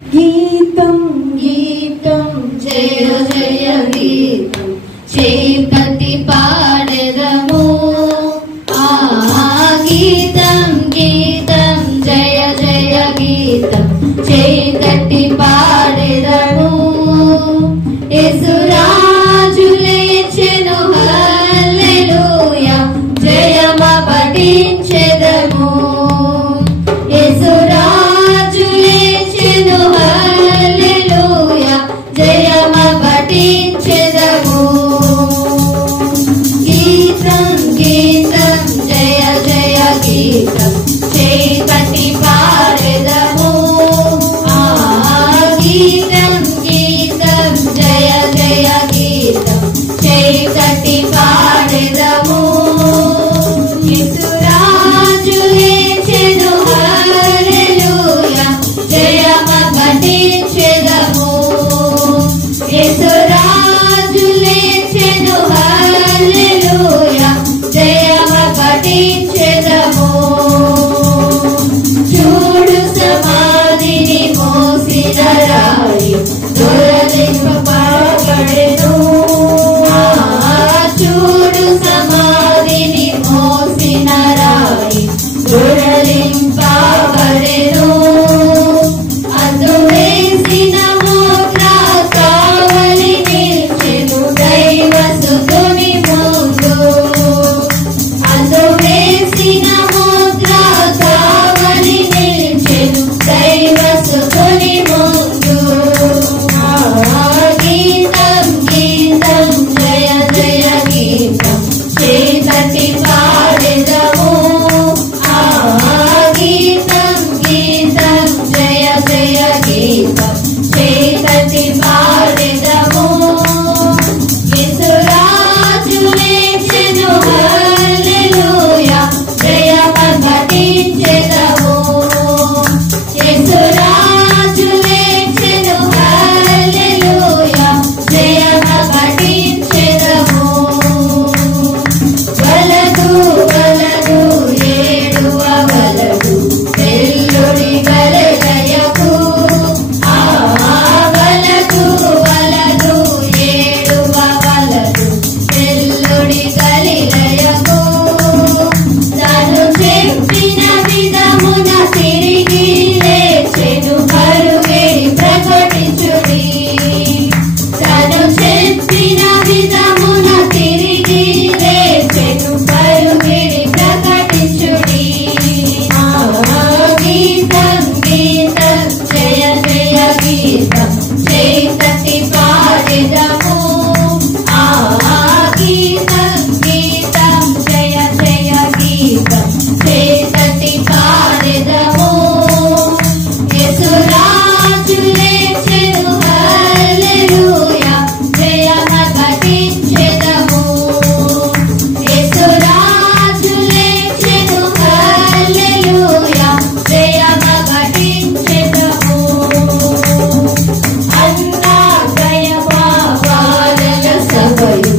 గీతం గీతం జయ జయ గీతం చేపతి పాడెదము గీతం గీతం జయ జయ గీతం చేపతి పాడెదము యేసురాజు లేచెను హల్లెలూయా జయమ పఠించెదము యేసురాజు లేచెను హల్లెలూయా జయమ పఠించెదము గీతం గీతం జయ జయ గీతం చేపతి పాడెదము గీతం గీతం జయ జయ గీతం చేపతి పాడెదము యేసురాజు లేచెను హల్లెలూయా జయమ పఠించెదము యేసురాజు లేచెను హల్లెలూయా జయమ పఠించెదము చూడు సమాధిని మోసిన రాయి దొరలింపబడెను చూడు సమాధిని మోసిన రాయి దొరలింపబడెను అందు వేసిన ముద్ర కావలి నిల్చెను దైవ సుతుని ముందు అందు వేసిన ముద్ర కావలి నిల్చెను దైవ సుతుని ముందు గీతం గీతం జయ జయ గీతం చేపతి పాడెదము గీతం గీతం జయ జయ గీతం చేపతి పాడెదము యేసురాజు లేచెను హల్లెలూయా జయమ పఠించెదము యేసురాజు లేచెను హల్లెలూయా జయమ పఠించెదము వలదు వలదు ఏడువ వలదు వెల్లుడి గలిలయకు వలదు వలదు ఏడువ వలదు వెల్లుడి గలిలయకు తను చెప్పిన విధమున తిరిగి లేచెను పరుగెడి ప్రకటించుడి తను చెప్పిన విధమున తిరిగి లేచెను పరుగెడి ప్రకటించుడి గీతం గీతం జయ జయ గీతం చేపతి పాడెదము గీతం గీతం జయ జయ గీతం చేపతి పాడెదము యేసురాజు లేచెను హల్లెలూయా జయమ పఠించెదము యేసురాజు లేచెను హల్లెలూయా జయమ పఠించెదము అన్నాగయవారల సభయు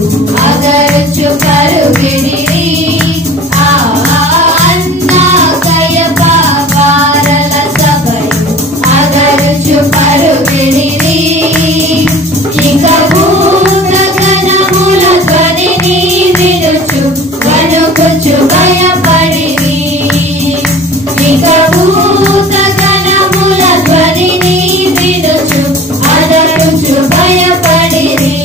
అగరచు పరుగెడిరి అన్నాగయవారల సభయు అగరచు పరుగెడిరి ఇక భూత గణముల ధ్వనిని వినుచు వణుకుచు భయపడిరి ఇక భూత గణముల ధ్వనిని వినుచు అదరుచు భయపడిరి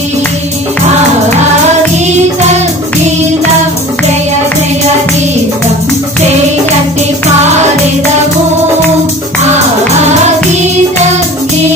గీతం గీతం జయ జయ గీతం చేపతి పాడెదము గీతం గీతం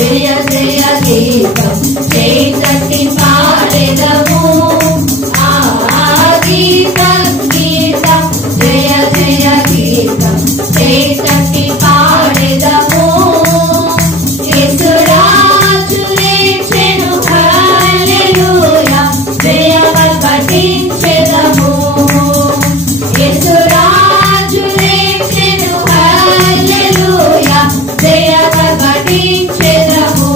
జయ జయ గీతం చేతట్టి పాడెదము గీతం గీతం జయ జయ గీతం చేతట్టి పాడెదము యేసురాజు లేచెను హల్లెలూయా జయములు పఠించెదము యేసురాజు లేచెను హల్లెలూయా జయములు పఠించెదము.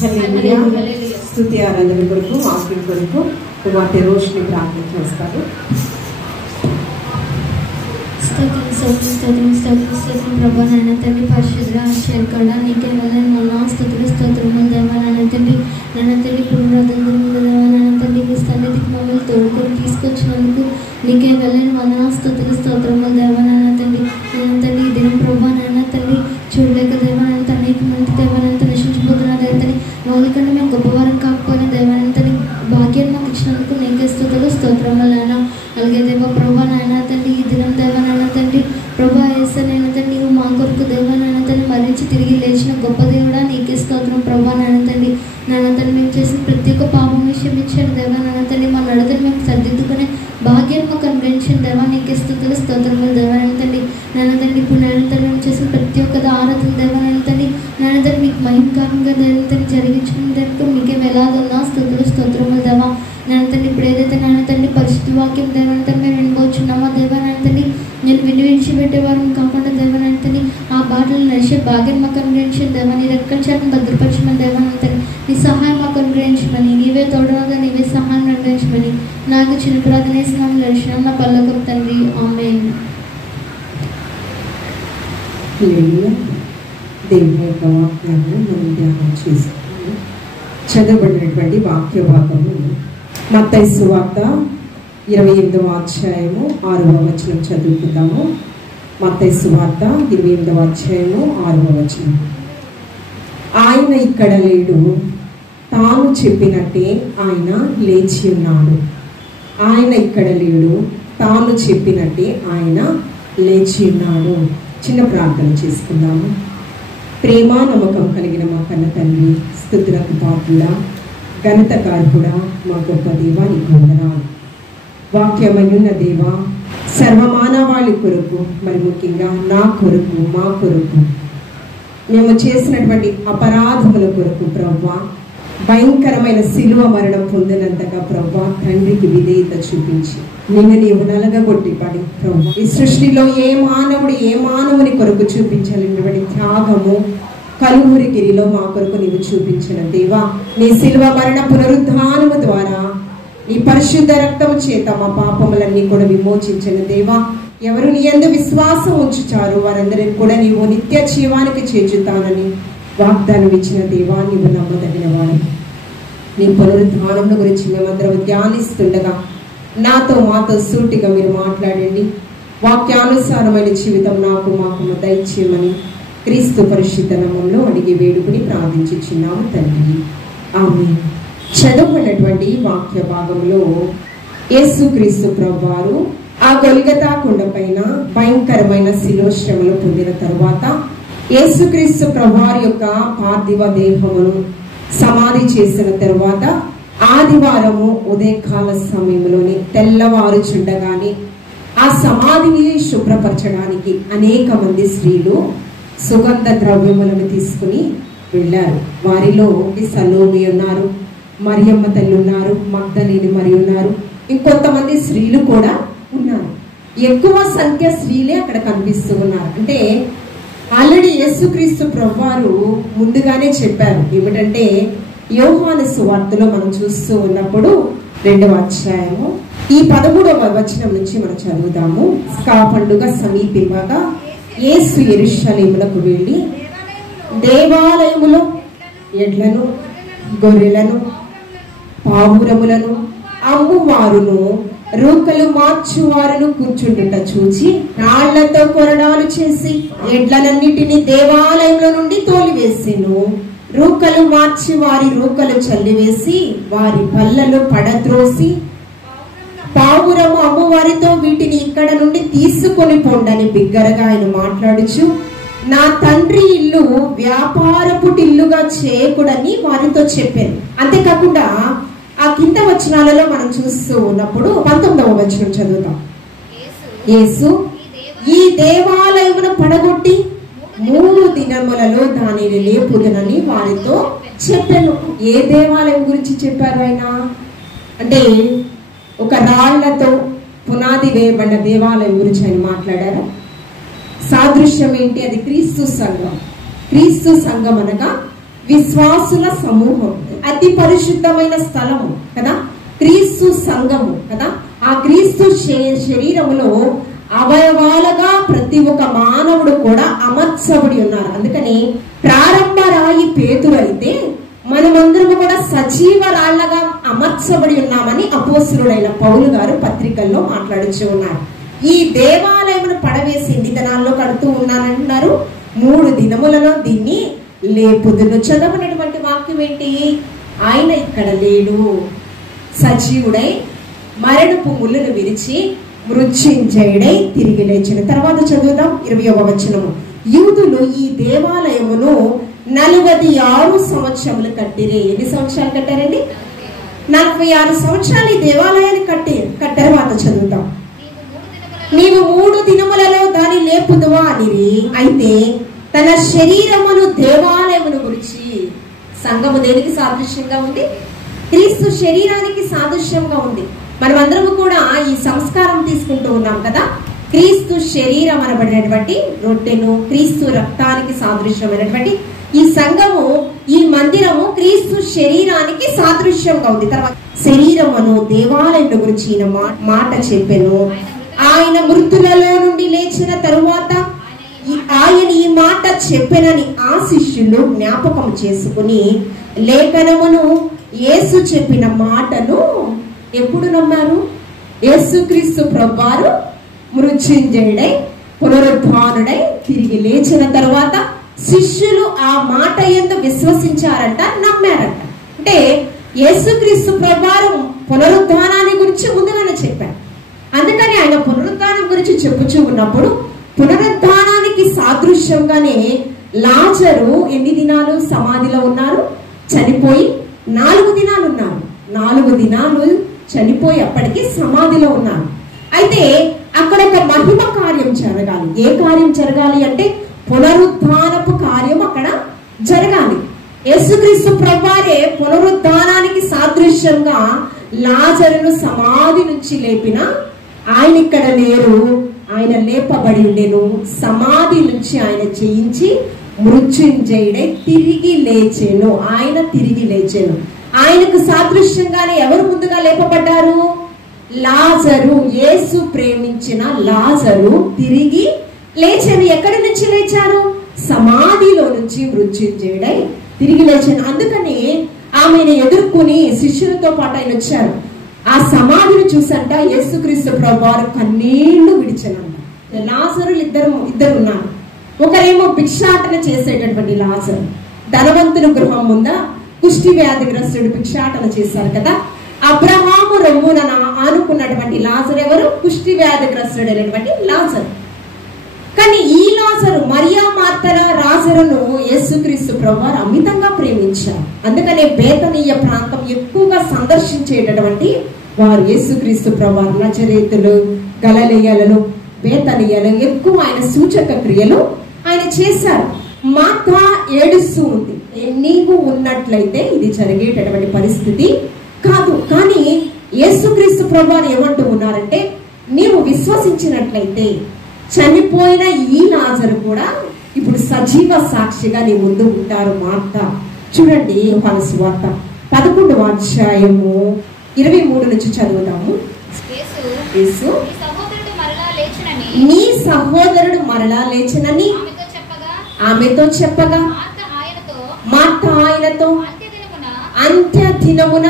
హల్లెలూయా. స్తుతి ఆరాధన కొరకు వాక్యం కొరకు కుమార్తె రోషిని ప్రార్థన చేస్తారు. స్తోత్రం ప్రభా నాయన తండ్రి పరిశుద్ధ ఆశ్చర్యకడ నీకే వెళ్ళని మొన్న స్తోత్రములు దేవా నాయన తండ్రి పునరుద్ధరణ దేవా నాయన తండ్రి మీ సన్నిధికి మమ్మల్ని తోడుకొని తీసుకొచ్చినందుకు నీకే వెళ్ళని స్తోత్రములు దేవా నాయన తండ్రి ఈ దినం ప్రభా నాయన తండ్రి చూడలేక దేవా నాయన అనేక మంది దేవా నాయన నశించిపోతున్నారు దేవతని వాళ్ళకన్నా మేము గొప్పవారం కాకపోయినా దేవా నాయన తండ్రి భాగ్యాన్ని మాకు ఇచ్చినందుకు నీకే స్తోత్రములు నాయన. అలాగే దేవ ప్రభా నాయన తండ్రి ఈ దినం దేవా నాయన తండ్రి ప్రభా యేసనైనా తండ్రి నీవు మా కొరకు దేవా నాయన తండ్రి మరించి తిరిగి లేచిన గొప్ప దేవుడా నీకే స్తోత్రం ప్రభా నాయన తండ్రి మేము చేసిన ప్రతి ఒక్క పాపం విషయం ఇచ్చాను దేవా నాయన తండ్రి మా నడతను మేము సర్దిద్దుకునే భాగ్యం మాకు అనుగ్రహించిన దేవా నీకే స్తోత్రములు దేవా నాయన తండ్రి ఇప్పుడు నాయన తండ్రి మేము చేసిన ప్రతి ఒక్క ఆరాధన దేవా నాయన తండ్రి మీకు మహిమకరంగా దేవా తండ్రి జరిగించిన దానికి మీకే వేలాదున్నా స్తోత్రములు దేవా నాయన తండ్రి ఇప్పుడు ఏదైతే నాయన తండ్రి పరిశుద్ధ వాక్యం దేవా తండ్రి మేము వినబోచున్నామా దేవా నాయన తండ్రి నేను విడిచిపెట్టేవారు కాకుండా దేవా నాయన తండ్రి ఆ బాటలు నడిచే భాగ్యం మాకు అనుగ్రహించిన దేవా నీ రెక్కల చాటును భద్రపరచమని దేవా నాయన తండ్రి నీ సహాయం మాకు అనుగ్రహించమని నీవే తోడుగా నీవే సహాయం అనుగ్రహించమని నాకు చిన్న ప్రార్థన వేసినాము నడిచిన నా పల్లకం తండ్రి ఆమేన్. దేవుని యొక్క వాక్యాన్ని మనం ధ్యానం చేసుకుంటాము. చదవబడినటువంటి వాక్య భాగము మత్తయి సువార్త 28వ అధ్యాయము 6వ వచనం చదువుకుందాము. మత్తయి సువార్త 28వ అధ్యాయము 6వ వచనం. ఆయన ఇక్కడ లేడు, తాను చెప్పినట్టే ఆయన లేచి ఉన్నాడు. ఆయన ఇక్కడ లేడు, తాను చెప్పినట్టే ఆయన లేచి ఉన్నాడు. చిన్న ప్రార్థన చేసుకుందాము. ప్రేమ నమ్మకం కలిగిన మా కన్న తండ్రి, స్తుతులకు పాత్రుడా, ఘనతకార్హుడా, మా గొప్ప దేవా నీకు వందనాలు. వాక్యమయున్న దేవా, సర్వమానవాళి కొరకు, మరి ముఖ్యంగా నా కొరకు, మా కొరకు, మేము చేసినటువంటి అపరాధముల కొరకు ప్రవ్వా, భయంకరమైన శిలువ మరణం పొందినంతగా ప్రవ్వా తండ్రికి విధేయత చూపించి నిన్ను నీవు నలగగొట్టి పడి ప్రవ్వా ఈ సృష్టిలో ఏ మానవుని కొరకు చూపించాలన్నటువంటి త్యాగము కలువరి గిరిలో మా కొరకు నీవు చూపించిన దేవా, నీ శిలువ మరణ పునరుద్ధానము ద్వారా నీ పరిశుద్ధ రక్తము చేత మా పాపములన్నీ కూడా విమోచించిన దేవా, ఎవరు నీ యందు విశ్వాసం ఉంచుతారు వారందరిని కూడా నీవు నిత్య జీవానికి చేర్చుతానని వాగ్దానం ఇచ్చిన దేవా, నీవు నమ్మదగిన వాడు. నీ పునరుద్ధానం గురించి మేమందరం ధ్యానిస్తుండగా నాతో మాతో సూటిగా మీరు మాట్లాడండి. వాక్యానుసారమైన జీవితం నాకు మాకు దయచేయమని క్రీస్తు పరిశుద్ధ నామములో అడిగి వేడుకుని ప్రార్థించుచున్నాము తండ్రి, ఆమేన్. చదువుకున్నటువంటి వాక్య భాగంలో యేసుక్రీస్తు ప్రభువారు ఆ గొల్గొతా కొండపైన భయంకరమైన శిలువ శ్రమలు పొందిన తరువాత యేసుక్రీస్తు ప్రభువారి యొక్క పార్థివ దేహమును సమాధి చేసిన తరువాత ఆదివారము ఉదయకాల సమయంలోని తెల్లవారుచుండగానే ఆ సమాధిని శుభ్రపరచడానికి అనేక మంది స్త్రీలు సుగంధ ద్రవ్యములను తీసుకుని వెళ్ళారు. వారిలో సలోమి ఉన్నారు, మరియమ్మ తల్లి ఉన్నారు, మగ్దలేని మరి ఉన్నారు, ఇంకొంతమంది స్త్రీలు కూడా ఉన్నారు. ఎక్కువ సంఖ్య స్త్రీలే అక్కడ కనిపిస్తూ ఉన్నారు. అంటే ఆల్రెడీ యేసుక్రీస్తు ప్రభువారు ముందుగానే చెప్పారు. ఏమిటంటే యోహాను సువార్తలో మనం చూస్తూ ఉన్నప్పుడు 2వ అధ్యాయము ఈ 13వ వచనం నుంచి మనం చదువుదాము. స్కా పండుగ సమీపింపగా యేసు యెరూషలేమునకు వెళ్ళి దేవాలయములో ఎడ్లను, గొర్రెలను, పావురములను అమ్మువారును రూకలు మార్చువారును కూర్చుండుట చూచి రాళ్లతో కొరడాలు చేసి ఎడ్లనన్నిటిని దేవాలయంలో నుండి తోలివేసెను. రూకలు మార్చి వారి రూకలు చల్లివేసి వారి బల్లలు పడద్రోసి పావురము అమ్మవారితో వీటిని ఇక్కడ నుండి తీసుకొని పొండని బిగ్గరగా ఆయన మాట్లాడుచు నా తండ్రి ఇల్లు వ్యాపారపుటిల్లుగా చేయకూడని వారితో చెప్పాను. అంతేకాకుండా ఆ కింద వచనాలలో మనం చూస్తూ ఉన్నప్పుడు 19వ వచనం చదువుతాం. యేసు ఈ దేవాలయమును పడగొట్టి 3 దినములలో దానిని లేపుదనని వారితో చెప్పాను. ఏ దేవాలయం గురించి చెప్పారు ఆయన అంటే ఒక రాళ్లతో పునాది వేయబడిన దేవాలయం గురించి ఆయన మాట్లాడారు. సాదృశ్యం ఏంటి? అది క్రీస్తు సంఘం. క్రీస్తు సంఘం అనగా విశ్వాసుల సమూహం, అతి పరిశుద్ధమైన స్థలము కదా క్రీస్తు సంఘము కదా. ఆ క్రీస్తు శరీరములో అవయవాలుగా ప్రతి ఒక్క మానవుడు కూడా అమర్చబడి ఉన్నారు. అందుకని ప్రారంభ రాయి పేతురు అయితే మనమందరము కూడా సజీవ రాళ్లగా అమర్చబడి ఉన్నామని అపోస్తలుడైన పౌలు గారు పత్రికల్లో మాట్లాడుతూ ఉన్నారు. ఈ దేవాలయమును పడవేసి ఎన్ని దినాల్లో కడుతూ ఉన్నానంటున్నారు? 3 దినములలో దీన్ని లేపుదును. చదవనటువంటి వాక్యం ఏంటి? ఆయన ఇక్కడ లేడు, సజీవుడై మరణపు ముళ్ళను విరిచి మృత్యుంజయుడై తిరిగి లేచిన. తర్వాత చదువుదాం 20వ వచనము. యూదులు ఈ దేవాలయమును 46 సంవత్సరములు కట్టిరే. ఎన్ని సంవత్సరాలు కట్టారండి? 46 సంవత్సరాలు ఈ దేవాలయాన్ని కట్టారు. తర్వాత చదువుతాం. నీవు 3 దినములలో దాన్ని లేపుదువా అనిరి. అయితే తన శరీరమును దేవాలయమును గురించి, సంఘము దేనికి సాదృశ్యంగా ఉంది? క్రీస్తు శరీరానికి సాదృశ్యంగా ఉంది. మనమందరము కూడా ఈ సంస్కారం తీసుకుంటూ ఉన్నాం కదా. క్రీస్తు శరీరం అనబడినటువంటి రొట్టెను, క్రీస్తు రక్తానికి సాదృశ్యమైనటువంటి ఈ సంఘము, ఈ మందిరము క్రీస్తు శరీరానికి సాదృశ్యంగా ఉంది. తర్వాత శరీరమును దేవాలయం గురించి మాట చెప్పెను. ఆయన మృతులలో నుండి లేచిన తరువాత ఆయన ఈ మాట చెప్పెనని ఆ శిష్యులు జ్ఞాపకం చేసుకుని లేఖనమును యేసు చెప్పిన మాటను ఎప్పుడు నమ్మారు? యేసుక్రీస్తు ప్రభువారు మృత్యుంజయుడై పునరుద్ధానుడై తిరిగి లేచిన తరువాత శిష్యులు ఆ మాట యందు విశ్వసించారంట, నమ్మారంట. అంటే యేసుక్రీస్తు ప్రభువారు పునరుద్ధానాన్ని గురించి ముందుగానే చెప్పారు. అందుకని ఆయన పునరుద్ధానం గురించి చెప్పుచూ ఉన్నప్పుడు పునరుద్ధానానికి సాదృశ్యంగానే లాజరు ఎన్ని దినాలు సమాధిలో ఉన్నారు? చనిపోయి 4 దినాలు ఉన్నారు. 4 దినాలు చనిపోయి అప్పటికి సమాధిలో ఉన్నారు. అయితే అక్కడ ఒక మహిమ కార్యం జరగాలి. ఏ కార్యం జరగాలి అంటే పునరుద్ధానపు కార్యం అక్కడ జరగాలి. యేసుక్రీస్తు ప్రభువారే పునరుద్ధానానికి సాదృశ్యంగా లాజరును సమాధి నుంచి లేపిన ఆయన ఇక్కడ లేరు, ఆయన లేపబడి ఉండెను. సమాధి నుంచి ఆయన చేయించి మృత్యుంజయుడై తిరిగి లేచెను. ఆయన తిరిగి లేచెను. ఆయనకు సాదృశ్యంగానే ఎవరు ముందుగా లేపబడ్డారు? లాజరు. యేసు ప్రేమించిన లాజరు తిరిగి లేచెను. ఎక్కడి నుంచి లేచారు? సమాధిలో నుంచి మృత్యుంజయుడై తిరిగి లేచాను. అందుకని ఆమెను ఎదుర్కొని శిష్యులతో పాటు ఆయన వచ్చారు. ఆ సమాధిని చూసంట యేసుక్రీస్తు ప్రభువారు కన్నీళ్లు విడిచానంట. లాజరు ఇద్దరు ఉన్నారు. ఒకరేమో భిక్షాటన చేసేటటువంటి లాజరు, ధనవంతుని గృహం ముంద కుష్టి వ్యాధిగ్రస్తుడు భిక్షాటన చేశారు కదా. అబ్రహాము రొమ్మున ఆనుకున్నటువంటి లాజరు ఎవరు? కుష్టి వ్యాధిగ్రస్తుడైనటువంటి లాజరు. కానీ ఈ లాజరు, మరియా మార్తల లాజరును యేసుక్రీస్తు ప్రభువారు అమితంగా ప్రేమించారు. అందుకనే బేతనీయ ప్రాంతం ఎక్కువగా సందర్శించేటటువంటి వారు యేసుక్రీస్తు ప్రభువారు. నజరేతులు, గలిలయలలో, బేతనీయలు ఎక్కువ ఆయన సూచక క్రియలు ఆయన చేశారు. మార్త ఏడుస్తూ ఉంది. నీవు ఉన్నట్లయితే ఇది జరిగేటటువంటి పరిస్థితి కాదు. కానీ యేసుక్రీస్తు ప్రభువారు ఏమంటూ ఉన్నారంటే, నీవు విశ్వసించినట్లయితే చనిపోయిన ఈ లాజరు కూడా ఇప్పుడు సజీవ సాక్షిగా నీ ముందు ఉంటారు మార్త. చూడండి యోహాను సువార్త 11వ అధ్యాయము 23 నుంచి చదువుతాము. యేసు నీ సహోదరుడు మరలా లేచినని ఆమెతో చెప్పగా మార్త ఆయనతో అంత్య దినమున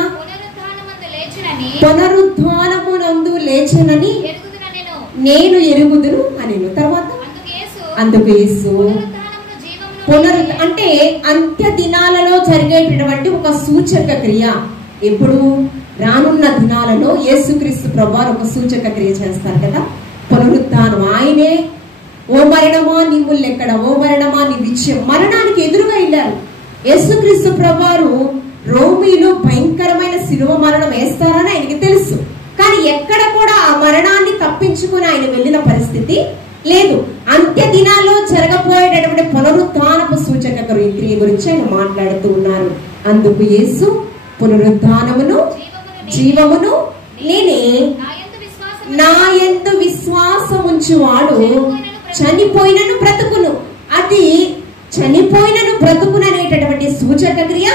పునరుద్ధానమునందు లేచినని నేను ఎరుగుదును అనేను. తర్వాత అందుకు యేసు అంటే అంత్య దినాలలో జరిగేటటువంటి ఒక సూచక క్రియ. ఎప్పుడు? రానున్న దినాలలో యేసుక్రీస్తు ప్రభువారు ఒక సూచక క్రియ చేస్తారు కదా, పునరుద్ధానం. ఆయనే ఓ మరణమా నీ ముల్లెక్కడ, ఓ మరణమా నీ విజయం. మరణానికి ఎదురుగా వెళ్ళారు. యేసుక్రీస్తు ప్రభువారు రోమీలో భయంకరమైన శిలువ మరణం వేస్తారని ఆయనకి తెలుసు. కానీ ఎక్కడ కూడా ఆ మరణాన్ని తప్పించుకుని ఆయన వెళ్ళిన పరిస్థితి లేదు. అంత్య దినాల్లో జరగబోయేటటువంటి పునరుత్థానపు సూచక క్రియ గురించి ఆయన మాట్లాడుతూ ఉన్నారు. అందుకు యేసు పునరుత్థానమును జీవమును నేనే, నా యందు విశ్వాసముంచువాడు చనిపోయినను బ్రతుకును. అది చనిపోయినను బ్రతుకును అనేటటువంటి సూచక క్రియ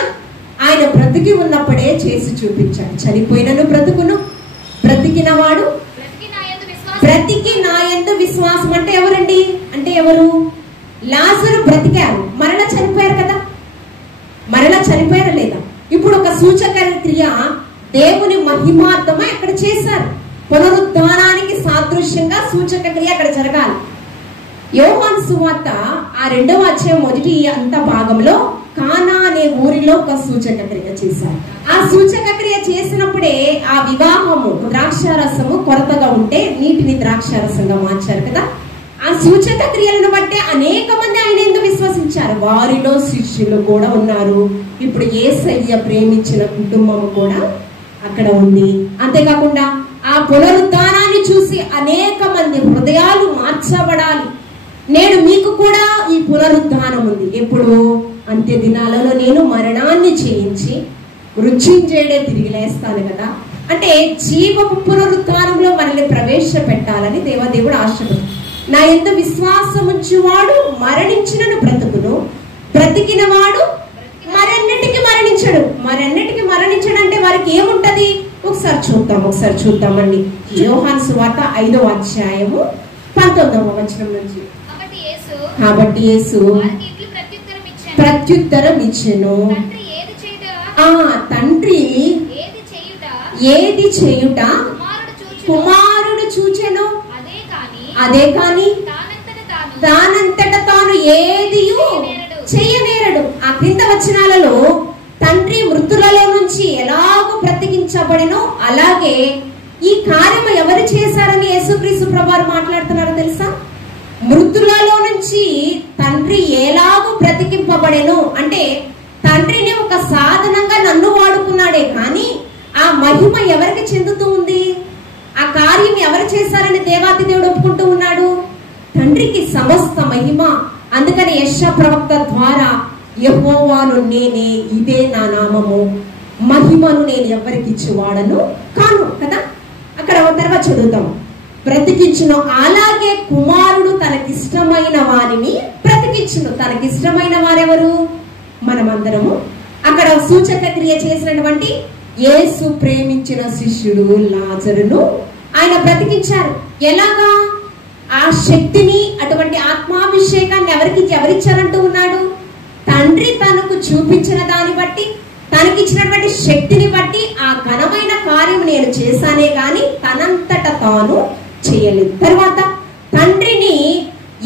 ఆయన బ్రతికి ఉన్నప్పుడే చేసి చూపించాడు. చనిపోయినను బ్రతుకును, బ్రతికిన వాడు బ్రతికి నా యందు విశ్వాసం. అంటే ఎవరండి? అంటే ఎవరు? లాజరు బ్రతికారు, మరలా చనిపోయారు కదా. మరలా చనిపోయారా లేదా? ఇప్పుడు ఒక సూచక క్రియ దేవుని మహిమార్థమై అక్కడ చేశారు. పునరుద్ధానానికి సాదృశ్యంగా సూచక క్రియ అక్కడ జరగాలి. యోహాను సువార్త 2వ అధ్యాయం మొదటి అంత భాగంలో కానా అనే ఊరిలో ఒక సూచక క్రియ చేశారు. ఆ సూచక క్రియ చేసినప్పుడే ఆ వివాహము ద్రాక్షారసము కొరతగా ఉంటే నీటిని ద్రాక్షారసంగా మార్చారు కదా. ఆ సూచక క్రియలను బట్టే అనేక మంది ఆయన ఎందుకు విశ్వసించారు. వారిలో శిష్యులు కూడా ఉన్నారు. ఇప్పుడు యేసయ్య ప్రేమించిన కుటుంబం కూడా అక్కడ ఉంది. అంతేకాకుండా ఆ పునరుద్ధానాన్ని చూసి అనేక మంది హృదయాలు మార్చబడాలి. నేడు మీకు కూడా ఈ పునరుద్ధానం ఉంది. ఎప్పుడు? అంత్య దినాలలో నేను మరణాన్ని జయించి మృత్యుంజయుడే తిరిగి లేస్తాను కదా. అంటే జీవపు పునరుద్ధానంలో మనల్ని ప్రవేశపెట్టాలని దేవదేవుడు ఆశపడు. నా యందు విశ్వాసముంచువాడు మరణించినను బ్రతుకును, బ్రతికిన వాడు మరన్నిటికి మరణించడు. మరన్నిటికి మరణించడు అంటే వారికి ఏముంటది? ఒకసారి చూద్దామండి. యోహాను సువార్త 5వ అధ్యాయము 19వ వచనం నుంచి. కాబట్టి యేసు ప్రత్యుత్తరం ఇచ్చెను, తండ్రి ఏది చేయుట కుమారుడు చూచెను, అదే కాని దానంతట తాను ఏది చేయనేరడు. ఆ క్రింద వచనాలలో తండ్రి మృతులలో నుంచి ఎలాగో బ్రతికించబడినో అలాగే ఈ కార్యము ఎవరు చేశారని యేసుక్రీస్తు ప్రభువారు మాట్లాడుతున్నారో తెలుసా? మృతులలో నుంచి తండ్రి ఎలాగో బ్రతికింపబడెను అంటే తండ్రిని ఒక సాధనంగా నన్ను వాడుకున్నాడే కానీ ఆ మహిమ ఎవరికి చెందుతూ ఉంది? ఆ కార్యం ఎవరు చేశారని దేవాది దేవుడు ఒప్పుకుంటూ ఉన్నాడు? తండ్రికి సమస్త మహిమ. అందుకని యెషయా ప్రవక్త ద్వారా యెహోవాను నేనే, ఇదే నా నామము, మహిమను నేను ఎవరికి ఇచ్చేవాడను కాను కదా. అక్కడ తర్వాత చదువుతాం. బ్రతికించును, అలాగే కుమారుడు తనకిష్టమైన వారిని బ్రతికించును. తనకిష్టమైన వారెవరు? మనమందరము. అక్కడ సూచక క్రియ చేసినటువంటి యేసు ప్రేమించిన శిష్యుడు లాజరును ఆయన బ్రతికించారు. ఎలాగా? ఆ శక్తిని, అటువంటి ఆత్మాభిషేకాన్ని ఎవరిచ్చారంటూ ఉన్నాడు? తండ్రి తనకు చూపించిన దాన్ని బట్టి, తనకిచ్చినటువంటి శక్తిని బట్టి ఆ ఘనమైన కార్యం నేను చేశానే గాని తనంతట తాను చేయలేదు. తర్వాత తండ్రిని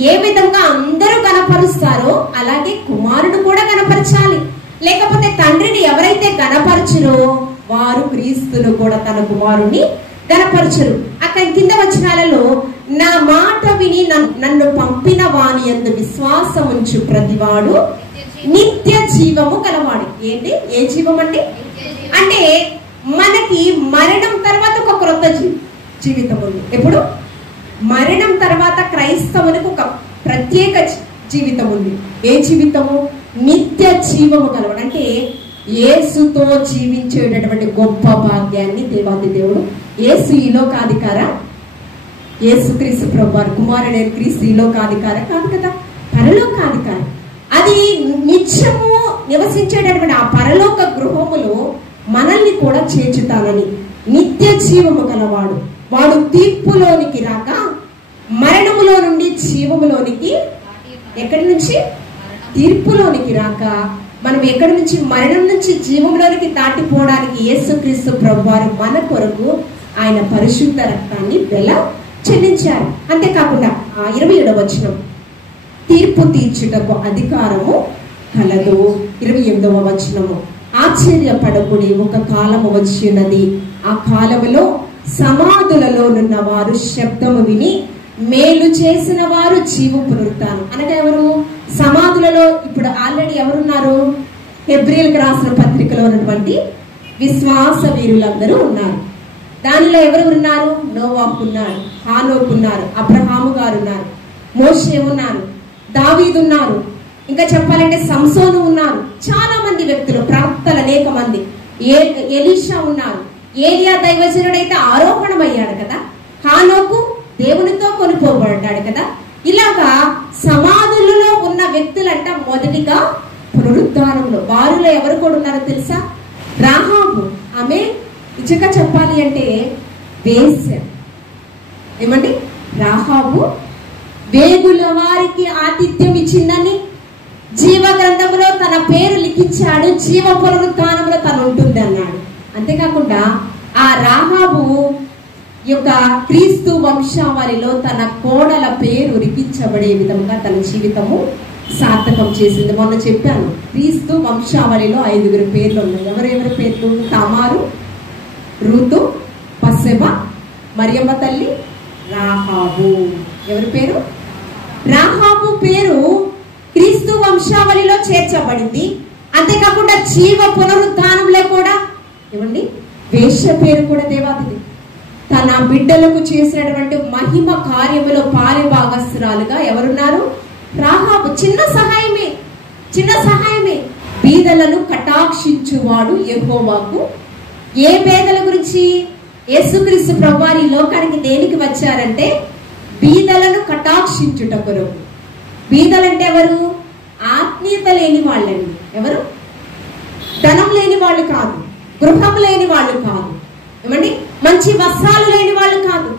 ఏ విధంగా అందరూ గణపరుస్తారో అలాగే కుమారుడు కూడా గణపరచాలి. లేకపోతే తండ్రిని ఎవరైతే గణపరచురో వారు క్రీస్తును కూడా తన కుమారుణ్ణి గణపరచరు. అక్కడ కింద వచనాలలో నా మాట విని నన్ను పంపిన వాని యందు విశ్వాసముంచు ప్రతివాడు నిత్య జీవము గలవాడు. ఏంటి? ఏ జీవం అండి? అంటే మనకి మరణం తర్వాత ఒక క్రొత్త జీవితం ఉంది. ఎప్పుడు? మరణం తర్వాత క్రైస్తవునికి ఒక ప్రత్యేక జీవితం ఉంది. ఏ జీవితము? నిత్య జీవము గలవాడు. అంటే యేసుతో జీవించేటటువంటి గొప్ప భాగ్యాన్ని దేవాది దేవుడు. యేసు ఈ లోకాధికార, యేసుక్రీస్తు ప్రభువారు కుమారుడైన క్రీస్తు ఈ లోకాధికార కాదు కదా, పరలోకాధికార. అది నిత్యము నివసించేటటువంటి ఆ పరలోక గృహములో మనల్ని కూడా చేర్చుతానని నిత్య జీవము గలవాడు. వాడు తీర్పులోనికి రాక మరణములో నుండి జీవములోనికి, ఎక్కడి నుంచి? తీర్పులోనికి రాక మనం ఎక్కడి నుంచి? మరణం నుంచి జీవంలోనికి దాటిపోవడానికి యేసుక్రీస్తు ప్రభువారు మన కొరకు ఆయన పరిశుద్ధ రక్తాన్ని వెల చెల్లించారు. అంతేకాకుండా 27వ వచనం, తీర్పు తీర్చుటకు అధికారము కలదు. 28వ వచనము, ఆశ్చర్యపడకుడి, ఒక కాలము వచ్చినది, ఆ కాలములో సమాధులలో నున్న వారు శబ్దము విని మేలు చేసిన వారు జీవ పునరుత్థానం అనగా ఎవరు? సమాధులలో ఇప్పుడు ఆల్రెడీ ఎవరున్నారు? హెబ్రీయులకు రాసిన పత్రికలో ఉన్నటువంటి విశ్వాస వీరులందరూ ఉన్నారు. దానిలో ఎవరు ఉన్నారు? నోవాహు ఉన్నారు, హానోకు ఉన్నారు, అబ్రహాము గారు ఉన్నారు, మోషే ఉన్నారు, దావీదు ఉన్నారు, ఇంకా చెప్పాలంటే సంసోను ఉన్నారు. చాలా మంది వ్యక్తులు, ప్రవక్తలు అనేక మంది, ఎలీషా ఉన్నారు. ఏలియా దైవజనుడైతే ఆరోపణమయ్యాడు కదా, హానోకు దేవునితో కొనుక్కోబడ్డాడు కదా. ఇలాగా సమాధులలో ఉన్న వ్యక్తులంట మొదటిగా పునరుద్ధానంలో వారిలో ఎవరు కూడా ఉన్నారో తెలుసా? రాహాబు. ఆమె ఇచ్చక చెప్పాలి అంటే వేశ్య. ఏమండి? రాహాబు వేగుల వారికి ఆతిథ్యం ఇచ్చిందని జీవ గ్రంథంలో తన పేరు లిఖించాడు, జీవ పునరుద్ధానంలో తను ఉంటుంది అన్నాడు. అంతేకాకుండా ఆ రాహాబు యొక్క క్రీస్తు వంశావళిలో తన కోడల పేరు లిఖించబడే విధంగా తన జీవితము సార్థకం చేసింది. మొన్న చెప్పాను, క్రీస్తు వంశావళిలో 5 పేర్లు ఉన్నాయి. ఎవరెవరి పేర్లు? తామారు, రూతు, పస్సెబ, మరియమ్మ తల్లి, రాహాబు. ఎవరి పేరు? రాహాబు పేరు క్రీస్తు వంశావళిలో చేర్చబడింది. అంతేకాకుండా జీవ పునరుద్ధానంలో కూడా ఏమండి వేశ్య పేరు కూడా దేవాదిది. తన బిడ్డలకు చేసినటువంటి మహిమ కార్యములో పారిభాగస్తురాలుగా ఎవరున్నారు? రాహాబు. చిన్న సహాయమే. బీదలను కటాక్షించువాడు యెహోవాకు. ఏ పేదల గురించి? యేసుక్రీస్తు ప్రభువారు ఈ లోకానికి దేనికి వచ్చారంటే బీదలను కటాక్షించుట కొరకు. బీదలంటే ఎవరు? ఆత్మీయత లేని వాళ్ళండి. ఎవరు? ధనం లేని వాళ్ళు కాదు, గృహం లేని వాళ్ళు కాదు, ఏమండి మంచి వస్త్రాలు లేని వాళ్ళు కాదు.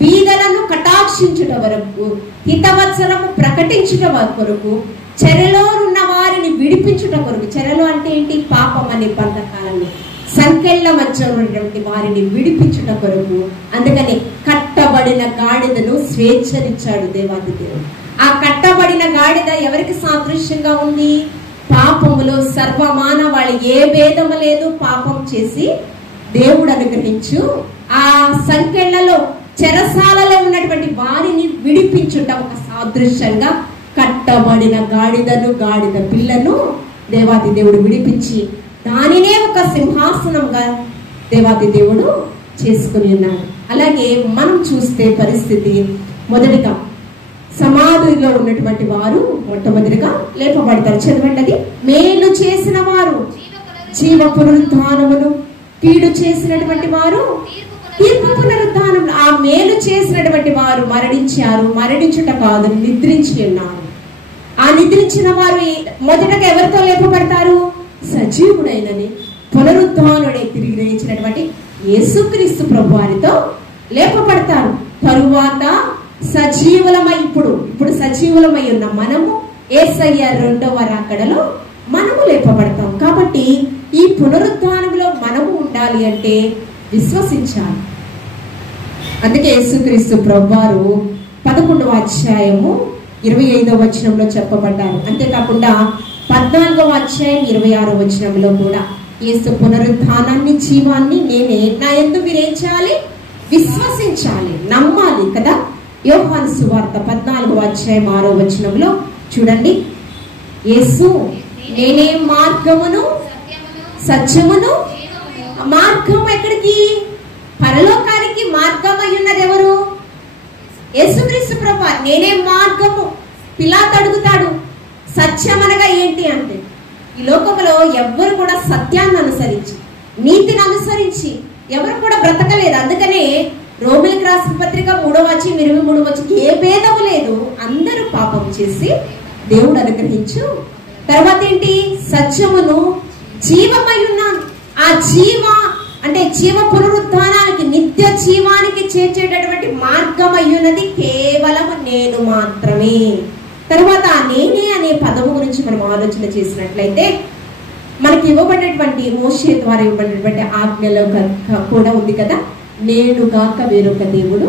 బీదలను కటాక్షించుట వరకు, హితవత్సరము ప్రకటించుట కొరకు, చెరలో ఉన్న వారిని విడిపించుట కొరకు. చెరలో అంటే ఏంటి? పాపం అనే బంధకాలని, సంకెళ్ల మధ్య ఉన్నటువంటి వారిని విడిపించుట కొరకు. అందుకని కట్టబడిన గాడిదను స్వేచ్ఛనిచ్చాడు దేవాది దేవుడు. ఆ కట్టబడిన గాడిద ఎవరికి సాదృశ్యంగా ఉంది? పాపములో సర్వమానవాళి, ఏ భేదము లేదు, పాపం చేసి దేవుడు అనుగ్రహించు ఆ సంకెళ్లలో, చెరసాలలో ఉన్నటువంటి వారిని విడిపించుట ఒక సాదృశ్యంగా కట్టబడిన గాడిదను, గాడిద పిల్లను దేవాది దేవుడు విడిపించి దానినే ఒక సింహాసనంగా దేవాది దేవుడు చేసుకుని ఉన్నాడు. అలాగే మనం చూస్తే పరిస్థితి, మొదటిగా సమాధిలో ఉన్నటువంటి వారు మొట్టమొదటిగా లేపబడతారు. చదవండి అది. మేలు చేసిన వారు జీవ పునరుద్ధానమును, కీడు చేసినటువంటి వారు తీర్పు పునరుద్ధానం. ఆ మేలు చేసినటువంటి వారు మరణించారు, మరణించుట కాదు, నిద్రించి ఉన్నారు. ఆ నిద్రించిన వారు మొదటగా ఎవరితో లేపబడతారు? సజీవుడైనని పునరుద్ధానుడై తిరిగి లేచినటువంటి యేసుక్రీస్తు ప్రభువారితో లేపబడతారు. తరువాత సజీవులమై ఇప్పుడు సజీవులమై ఉన్న మనము యేసయ్య రెండవ రాకడలో మనము లేపబడతాం. కాబట్టి ఈ పునరుద్ధానంలో మనము ఉండాలి అంటే విశ్వసించాలి. అందుకే యేసుక్రీస్తు ప్రభువారు 11వ అధ్యాయము 25వ వచనంలో చెప్పబడ్డారు. అంతేకాకుండా 14వ అధ్యాయం 26వ వచనంలో కూడా యేసు పునరుద్ధానాన్ని, జీవాన్ని నేనే, నా యందు మీరేం చేయాలి? విశ్వసించాలి, నమ్మాలి కదా. యోహాను సువార్త 14వ అధ్యాయం 6వ వచనంలో చూడండి, యేసు నేనే మార్గమును సత్యమును. మార్గం ఎక్కడికి? పరలోకానికి మార్గం అయ్యున్నది ఎవరు? యేసుక్రీస్తు ప్రభువు. నేనే మార్గము. పిలాతు అడుగుతాడు, సత్యం అనగా ఏంటి అంటే, ఈ లోకంలో ఎవ్వరు కూడా సత్యాన్ని అనుసరించి, నీతిని అనుసరించి ఎవరు కూడా బ్రతకలేదు. అందుకనే రోమిలకు రాసిన పత్రిక 3వ అధ్యాయం 23వ వచనం, ఏ భేదము లేదు, అందరూ పాపం చేసి దేవుడు అనుగ్రహించు. తర్వాత ఏంటి? సత్యమును, జీవమై ఉన్నాను. ఆ అంటే జీవ పునరుద్ధానానికి, నిత్య జీవానికి చేర్చేటటువంటి మార్గం అయ్యున్నది కేవలం నేను మాత్రమే. తర్వాత ఆ నేనే అనే పదము గురించి మనం ఆలోచన చేసినట్లయితే, మనకి ఇవ్వబడినటువంటి మోషే ద్వారా ఇవ్వబడినటువంటి ఆజ్ఞలో కూడా ఉంది కదా, నేను గాక వేరొక దేవుడు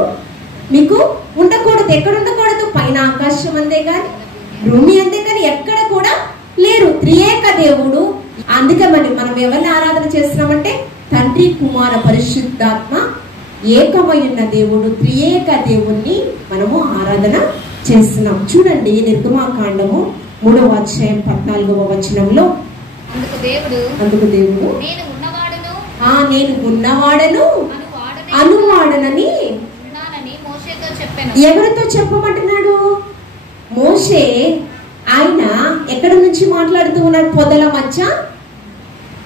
మీకు ఉండకూడదు. ఎక్కడ ఉండకూడదు? పైన ఆకాశం అందే గాని, భూమి అందే కానీ ఎక్కడ కూడా లేరు. త్రియేక దేవుడు. అందుకే మనం ఎవరిని ఆరాధన చేస్తున్నామంటే తండ్రి, కుమార, పరిశుద్ధాత్మ ఏకమై ఉన్న దేవుడు, త్రియేక దేవుణ్ణి మనము ఆరాధన చేస్తున్నాం. చూడండి నిర్గమాకాండము 3వ అధ్యాయం 14వ వచనంలో, అందుకు దేవుడు నేను ఉన్నవాడను అనువాడనని ఎవరితో చెప్పమంటున్నాడు? మోషే ఆయన ఎక్కడి నుంచి మాట్లాడుతూ ఉన్నాడు? పొదల మధ్య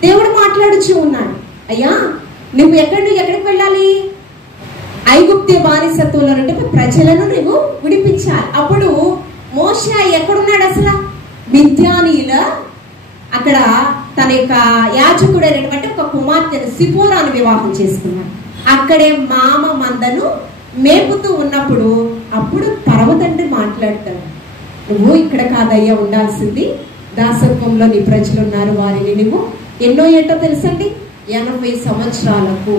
దేవుడు మాట్లాడుచూ ఉన్నాడు. అయ్యా నువ్వు ఎక్కడికి వెళ్ళాలి? ఐగుప్తు బానిసత్వంలో నుండి ప్రజలను నువ్వు విడిపించాలి. అప్పుడు మోషే ఎక్కడున్నాడు? అసలు మిద్యానీయుల అక్కడ తన యొక్క యాజకుడైనటువంటి ఒక కుమార్తెను సిపోరాను వివాహం చేసుకున్నాడు. అక్కడే మామ మందను మేపుతూ ఉన్నప్పుడు అప్పుడు పరమతండ్రి మాట్లాడతాడు, నువ్వు ఇక్కడ కాదయ్యా ఉండాల్సింది, దాసత్వంలో నీ ప్రజలు ఉన్నారు, వారిని నువ్వు ఎన్నో ఏటో తెలుసండి 80 సంవత్సరాలకు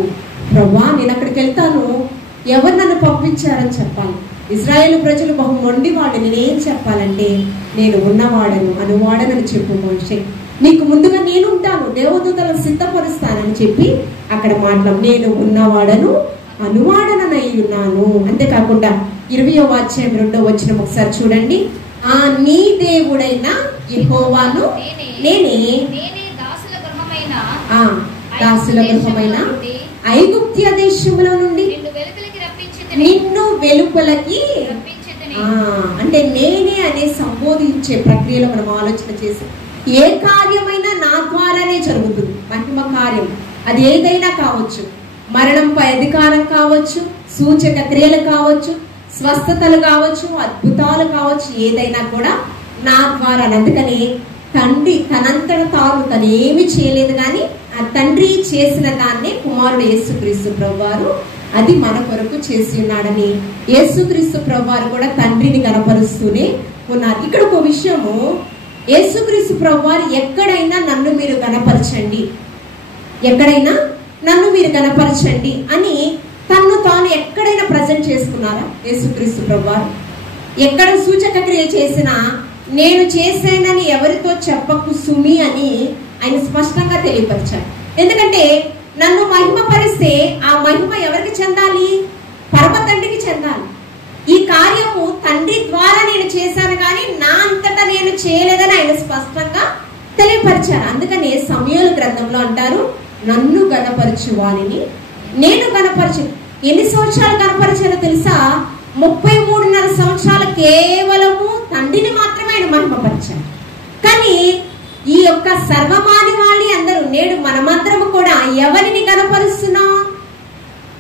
ప్రభా నేను అక్కడికి వెళ్తాను, ఎవరు నన్ను పంపించారని చెప్పాలి. ఇజ్రాయేలు ప్రజలు బహు మొండి వాడు, నేనేం చెప్పాలంటే నేను ఉన్నవాడను అనువాడనని చెప్పు మోషే, నీకు ముందుగా నేను ఉంటాను, దేవదూతలను సిద్ధపరుస్తానని చెప్పి అక్కడ మాట్లాడు. నేను ఉన్నవాడను అనువాడనై ఉన్నాను. అంతేకాకుండా 20వ అధ్యాయం 2వ వచనం ఒకసారి చూడండి. నీ దేవుడైన యెహోవాను నేనే దాసుల గృహమైన ఐగుప్త్య దేశములో నుండి నిన్ను వెలుపలకి అంటే నేనే అనే సంబోధించే ప్రక్రియలో మనం ఆలోచన చేసి, ఏ కార్యమైనా నా ద్వారానే జరుగుతుంది. మహిమ కార్యం అది ఏదైనా కావచ్చు, మరణంపై అధికారం కావచ్చు, సూచక క్రియలు కావచ్చు, స్వస్థతలు కావచ్చు, అద్భుతాలు కావచ్చు, ఏదైనా కూడా నా ద్వారా. అందుకని తండ్రి తనంతట తను ఏమి చేయలేదు, కానీ ఆ తండ్రి చేసిన దాన్ని కుమారుడు యేసుక్రీస్తు ప్రభువారు అది మన కొరకు చేసి ఉన్నాడని యేసుక్రీస్తు ప్రభువారు కూడా తండ్రిని కనపరుస్తూనే ఉన్నారు. ఇక్కడ ఒక విషయము, యేసుక్రీస్తు ప్రభువారు ఎక్కడైనా నన్ను మీరు కనపరచండి, ఎక్కడైనా నన్ను మీరు కనపరచండి అని తన్ను తాను ఎక్కడైనా ప్రజెంట్ చేసుకున్నారా? యేసుక్రీస్తు ప్రభువారు ఎక్కడ సూచక క్రియ చేసినా నేను చేశానని ఎవరితో చెప్పకు సుమి అని ఆయన స్పష్టంగా తెలియపరిచారు. ఎందుకంటే నన్ను మహిమపరిస్తే ఆ మహిమ ఎవరికి చెందాలి? పరమ తండ్రికి చెందాలి. ఈ కార్యము తండ్రి ద్వారా నేను చేశాను కానీ నా అంతటా నేను చేయలేదని ఆయన స్పష్టంగా తెలియపరిచారు. అందుకని సమూయేలు గ్రంథంలో అంటారు, నన్ను గణపరచు వారిని నేను గణపరచు. ఎన్ని సంవత్సరాలు గణపరిచారో తెలుసా? 33.5 సంవత్సరాలు కేవలము తండ్రిని మాత్రమే ఆయన మహిమపరిచారు. కానీ ఈ యొక్క సర్వమానవాళి అందరూ నేడు మనమందరము కూడా ఎవరిని గణపరుస్తున్నాం?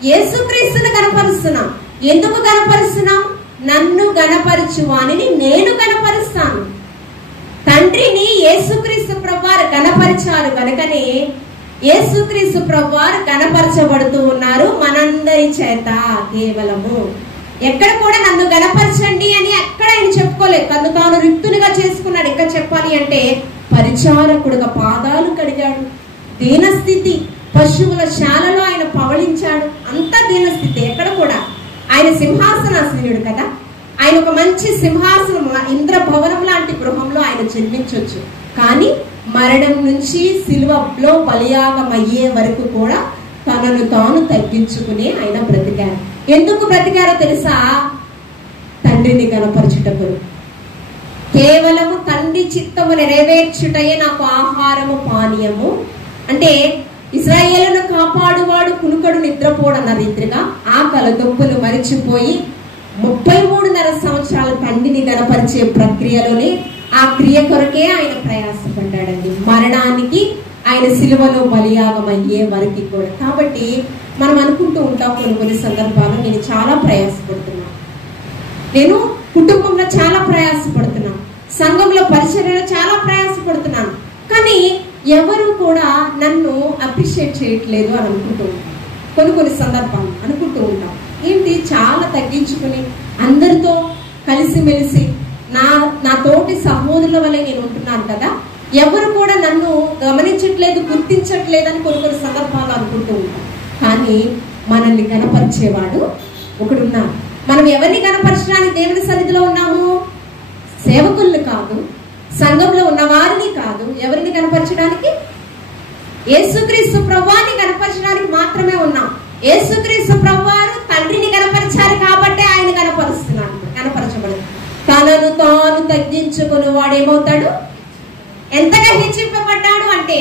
యేసుక్రీస్తుని గణపరుస్తున్నాం. ఎందుకు గణపరుస్తున్నాం? నన్ను గణపరచు వానిని నేను గణపరుస్తాను. తండ్రిని యేసుక్రీస్తు ప్రభువారు గణపరిచారు కనుకనే యేసుక్రీస్తు ప్రభువారు గణపరచబడుతూ ఉన్నారు మనందరి చేత. కేవలము ఎక్కడ కూడా నన్ను గణపరచండి అని ఎక్కడ ఆయన చెప్పుకోలేదు, తను తాను రిక్తునిగా చేసుకున్నాడు. ఇంకా చెప్పాలి అంటే పరిచారకుడుగా పాదాలు కడిగాడు, దీనస్థితి, పశువుల శాలలో ఆయన పవళించాడు, అంత దీనస్థితి. ఎక్కడ కూడా ఆయన సింహాసనాసీనుడు కదా, ఆయన ఒక మంచి సింహాసనం ఇంద్ర భవనం లాంటి గృహంలో ఆయన జన్మించవచ్చు. కానీ మరణం నుంచి సిలువలో బలియాగం అయ్యే వరకు కూడా తనను తాను తగ్గించుకుని ఆయన బ్రతికారు. ఎందుకు బ్రతికారో తెలుసా? తండ్రిని గణపరచుటకు. కేవలము తండ్రి చిత్తము నెరవేర్చుటయే నాకు ఆహారము పానీయము. అంటే ఇశ్రాయేలును కాపాడువాడు కునుకడు నిద్రపోడన్న రీతిగా ఆకలి దొప్పులు మరిచిపోయి 33.5 సంవత్సరాల తండ్రిని గణపరిచే ప్రక్రియలోనే ఆ క్రియ కొరకే ఆయన ప్రయాసపడ్డాడండి, మరణానికి ఆయన సిలువలో బలియాగం అయ్యే వరకు కూడా. కాబట్టి మనం అనుకుంటూ ఉంటాం కొన్ని సందర్భాల్లో, నేను చాలా ప్రయాసపడుతున్నాను, నేను కుటుంబంలో చాలా ప్రయాసపడుతున్నాను, సంఘంలో పరిచర్యలో చాలా ప్రయాసపడుతున్నాను, కానీ ఎవరు కూడా నన్ను అప్రిషియేట్ చేయట్లేదు అని అనుకుంటూ ఉంటాం. కొన్ని సందర్భాలు అనుకుంటూ ఉంటాం. ఏంటి, చాలా తగ్గించుకుని అందరితో కలిసిమెలిసి నా తోటి సహోదరుల వల్లే నేను ఉంటున్నాను కదా, ఎవరు కూడా నన్ను గమనించట్లేదు, గుర్తించట్లేదు అని కొన్ని సందర్భాలు అనుకుంటూ ఉంటాం. కానీ మనల్ని గణపరిచేవాడు ఒకడున్నాడు. మనం ఎవరిని గణపరచడానికి దేవుని సన్నిధిలో ఉన్నాము? సేవకుల్ని కాదు, సంఘంలో ఉన్న వారిని కాదు. ఎవరిని గణపరచడానికి? యేసుక్రీస్తు ప్రభువాన్ని గణపరచడానికి మాత్రమే ఉన్నాం. యేసుక్రీస్తు ప్రభువారు తండ్రిని కనపరిచారు కాబట్టి ఆయన కనపరుస్తున్నాడు, కనపరచబడు. తనను తాను తగ్గించుకుని వాడేమవుతాడు? ఎంతగా హెచ్చింపబడ్డాడు అంటే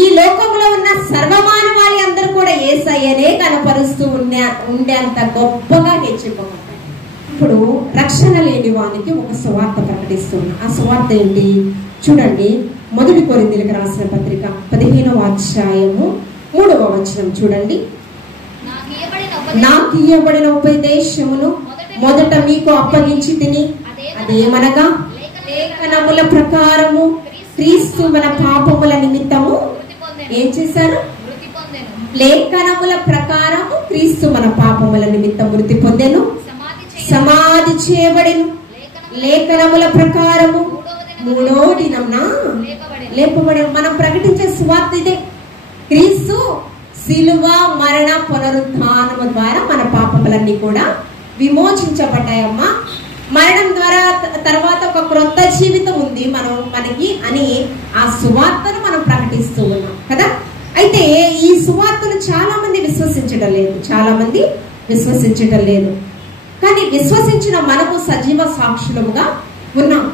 ఈ లోకంలో ఉన్న సర్వమానవాళి అందరూ కూడా యేసయ్యనే కనపరుస్తూ ఉండేంత గొప్పగా హెచ్చింపబడ్డాడు. ఇప్పుడు రక్షణ లేని వానికి ఒక సువార్త ప్రకటిస్తున్నా. ఆ సువార్త ఏంటి చూడండి. 1 కొరింథీయులకు రాసిన పత్రిక 15వ అధ్యాయము 3వ వచనం చూడండి. నాకు ఇయ్యబడిన ఉపదేశమును మొదట మీకు అప్పగించి తిని, అదేమనగా లేఖనముల ప్రకారము క్రీస్తు మన పాపముల నిమిత్తము ఏం చేశారు? లేఖనముల ప్రకారము క్రీస్తు మన పాపముల నిమిత్తం మృతి పొందెను, సమాధి చేయబడెను, లేఖనముల ప్రకారము 3వ దినమున లేపబడెను. మనం ప్రకటించే సువార్త ఇదే. క్రీస్తు శిలువ మరణ పునరుత్థానము ద్వారా మన పాపములన్నీ కూడా విమోచించబడ్డాయమ్మా. మరణం ద్వారా తర్వాత ఒక క్రొత్త జీవితం ఉంది మనకి అని ఆ సువార్తను మనం ప్రకటిస్తూ ఉన్నాం కదా. అయితే ఈ సువార్తను చాలా మంది విశ్వసించటం లేదు. కానీ విశ్వసించిన మనము సజీవ సాక్షులముగా ఉన్నాం.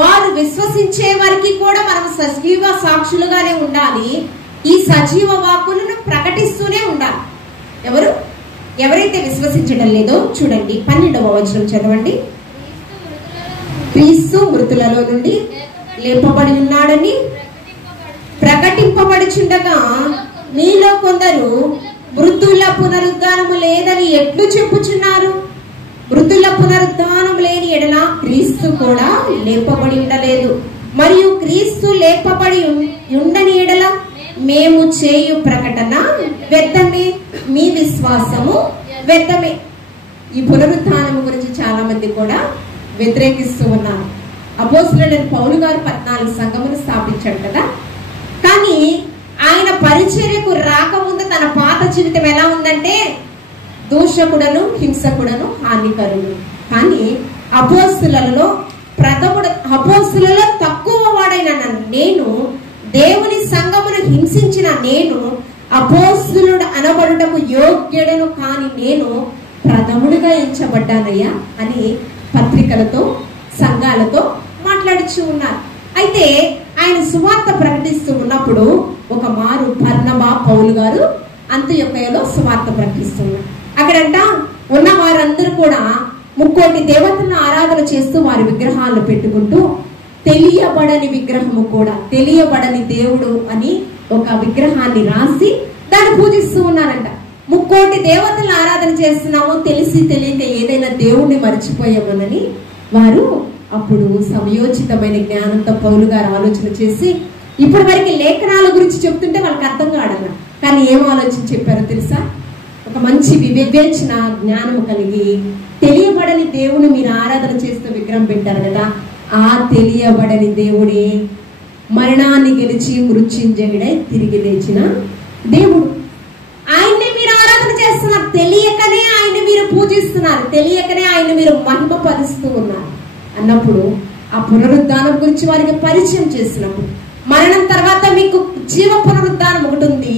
వారు విశ్వసించే వారికి కూడా మనం సజీవ సాక్షులుగానే ఉండాలి. ఈ సజీవ వాక్కులను ప్రకటిస్తూనే ఉండాలి. ఎవరైతే విశ్వసించడం లేదో చూడండి 12వ వచనం చదవండి. క్రీస్తు మృతులలో నుండి లేపబడి ఉన్నాడని ప్రకటింపబడుచుండగా మీలో కొందరు మృతుల పునరుద్ధానము లేదని ఎట్లు చెప్పుచున్నారు? మృతుల పునరుద్ధానం లేని ఎడల క్రీస్తు కూడా లేపబడి ఉండలేదు. మరియు క్రీస్తు లేపబడి ఉండని ఎడల మేము చేయు ప్రకటన వ్యర్థమే, మీ విశ్వాసము వ్యర్థమే. ఈ పునరుత్థానం గురించి చాలా మంది కూడా వ్యతిరేకిస్తూ ఉన్నారు. అపోస్తలుడైన పౌలు గారు 14 సంఘమును స్థాపించాడు కదా. కానీ ఆయన పరిచర్యకు రాకముందు తన పాత జీవితం ఎలా ఉందంటే దూషకుడను, హింసకుడను, హానికరుడు. కానీ అపోస్తలులలో తక్కువ వాడైన నేను, దేవుని సంఘమును హింసించిన నేను, అపోస్తలుడు అనబడుటకు యోగ్యుడను కాని నేను ప్రథముడిగా ఎంచబడ్డానయ్యా అని పత్రికలతో సంఘాలతో మాట్లాడుచూ ఉన్నారు. అయితే ఆయన సువార్త ప్రకటిస్తూ ఉన్నప్పుడు ఒక మారు బర్నబా, పౌలు గారు అంత్యొకయలో సువార్త ప్రకటిస్తున్నారు. అక్కడంట ఉన్న వారందరూ కూడా 3 దేవతలను ఆరాధన చేస్తూ వారి విగ్రహాలను పెట్టుకుంటూ తెలియబడని విగ్రహము కూడా, తెలియబడని దేవుడు అని ఒక విగ్రహాన్ని రాసి దాన్ని పూజిస్తూ ఉన్నారంట. 3 దేవతలను ఆరాధన చేస్తున్నాము, తెలిసి తెలియక ఏదైనా దేవుణ్ణి మర్చిపోయామోనని వారు అప్పుడు సమయోచితమైన జ్ఞానంతో పౌలు గారు ఆలోచన చేసి, ఇప్పటి వరకు లేఖనాల గురించి చెప్తుంటే వాళ్ళకి అర్థం కాడన్న, కానీ ఏం ఆలోచన చెప్పారో తెలుసా? ఒక మంచి వివేచన జ్ఞానము కలిగి తెలియబడని దేవుని మీరు ఆరాధన చేస్తూ విగ్రహం పెట్టారు కదా, ఆ తెలియబడని దేవుడే మరణాన్ని గెలిచి మృత్యుంజయుడై తిరిగి లేచిన దేవుడు. ఆయన్ని మీరు ఆరాధన చేస్తున్నారు, తెలియకనే ఆయన మీరు పూజిస్తున్నారు, తెలియకనే ఆయన మీరు మహిమపరుస్తూ ఉన్నారు అన్నప్పుడు ఆ పునరుద్ధానం గురించి వారికి పరిచయం చేసినప్పుడు, మరణం తర్వాత మీకు జీవ పునరుద్ధానం ఒకటి ఉంది,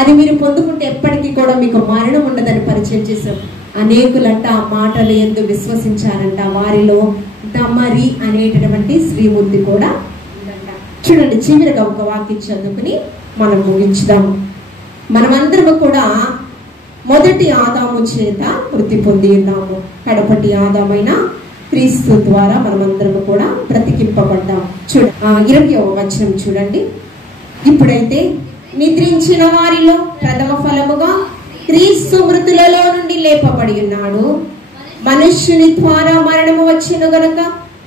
అది మీరు పొందుకుంటే ఎప్పటికీ కూడా మీకు మరణం ఉండదని పరిచయం చేశారు. అనేకులంట ఆ మాటలు ఎందు విశ్వసించారంట. వారిలో దమరి అనేటటువంటి శ్రీమూర్తి కూడా ఉందంట. చూడండి, చివరిగా ఒక వాక్యం చదువుకుని మనం ముగించుదాము. మనమందరము కూడా మొదటి ఆదాము చేత మృతి పొంది ఉన్నాము. కడపటి ఆదామైన క్రీస్తు ద్వారా మనమందరము కూడా బ్రతికింపబడ్డాం. 20వ వచనం చూడండి. ఇప్పుడైతే నిద్రించిన వారిలో ప్రథమ ఫలముగా క్రీస్తు మృతులలో నుండి లేపబడి ఉన్నాడు. మనుష్యుని ద్వారా మరణము వచ్చెను గనుక